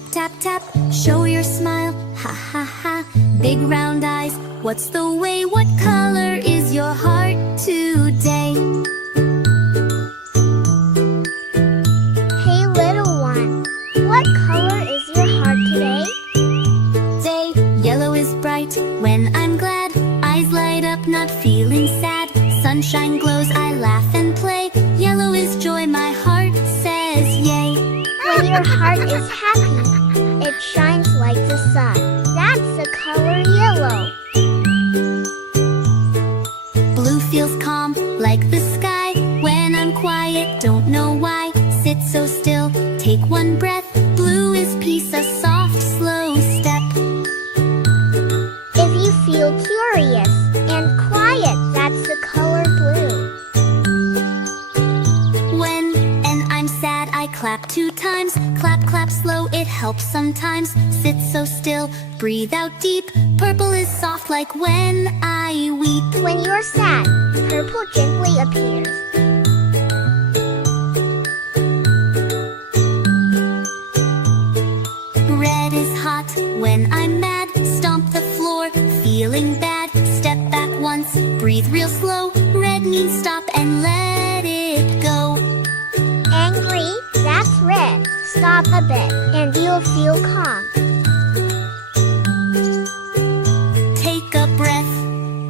Tap, tap, tap, show your smile, ha ha ha. Big round eyes, what's the way? What color is your heart today? Hey little one, what color is your heart today? Day, yellow is bright when I'm glad. Eyes light up, not feeling sad. Sunshine glows, I laugh and play. Yellow is joy, my heart says yay. When your heart is happy, it shines like the sun. That's the color yellow. Blue feels calm, like the sky. When I'm quiet, don't know why. Sit so still, take one breath. Blue is peace, a soft, slow step. If you feel curious and quiet, that's the color blue. When I'm sad, I clap 2 times. Clap, clap slow, it helps sometimes. Sit so still, breathe out deep. Purple is soft like when I weep. When you're sad, purple gently appears. Red is hot when I'm mad. Stomp the floor, feeling bad. Step back once, breathe real slow. Red means stop and let it go. Angry, that's red. Stop a bit, and you'll feel calm. Take a breath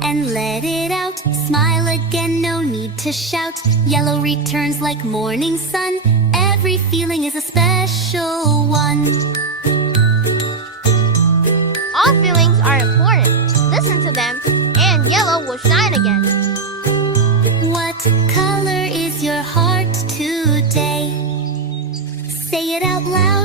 and let it out. Smile again, no need to shout. Yellow returns like morning sun. Every feeling is a special one. All feelings are important. Listen to them, and yellow will shine again. What color is your heart today? Say it out loud.